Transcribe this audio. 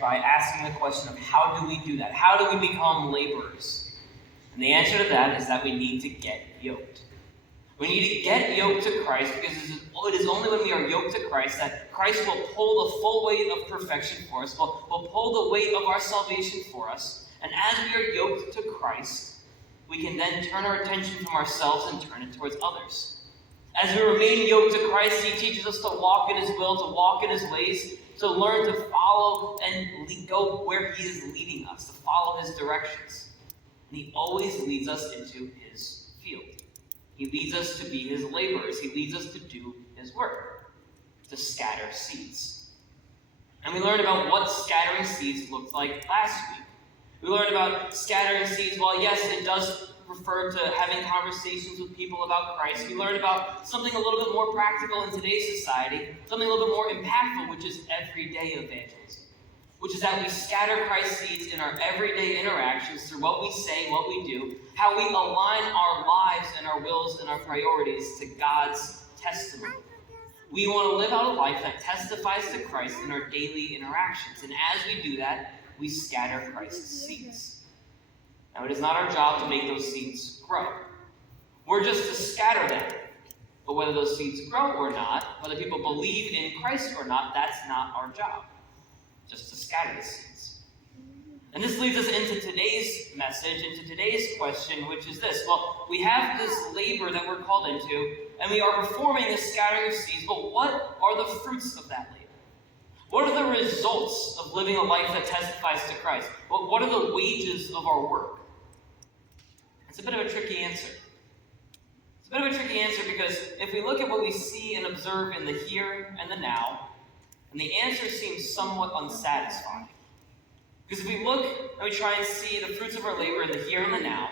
by asking the question of how do we do that? How do we become laborers? And the answer to that is that we need to get yoked. We need to get yoked to Christ because it is only when we are yoked to Christ that Christ will pull the full weight of perfection for us, will pull the weight of our salvation for us. And as we are yoked to Christ, we can then turn our attention from ourselves and turn it towards others. As we remain yoked to Christ, he teaches us to walk in his will, to walk in his ways, to learn to follow and go where he is leading us, to follow his directions. And he always leads us into his field. He leads us to be his laborers. He leads us to do his work, to scatter seeds. And we learned about what scattering seeds looked like last week. We learned about scattering seeds. While yes, it does refer to having conversations with people about Christ, we learned about something a little bit more practical in today's society, something a little bit more impactful, which is everyday evangelism. Which is that we scatter Christ's seeds in our everyday interactions through what we say, what we do, how we align our lives and our wills and our priorities to God's testimony. We want to live out a life that testifies to Christ in our daily interactions. And as we do that, we scatter Christ's seeds. Now, it is not our job to make those seeds grow. We're just to scatter them. But whether those seeds grow or not, whether people believe in Christ or not, that's not our job. Just to scatter the seeds. And this leads us into today's message, into today's question, which is this. Well, we have this labor that we're called into, and we are performing this scattering of seeds, but what are the fruits of that labor? What are the results of living a life that testifies to Christ? What are the wages of our work? It's a bit of a tricky answer. It's a bit of a tricky answer because if we look at what we see and observe in the here and the now, and the answer seems somewhat unsatisfying. Because if we look and we try and see the fruits of our labor in the here and the now,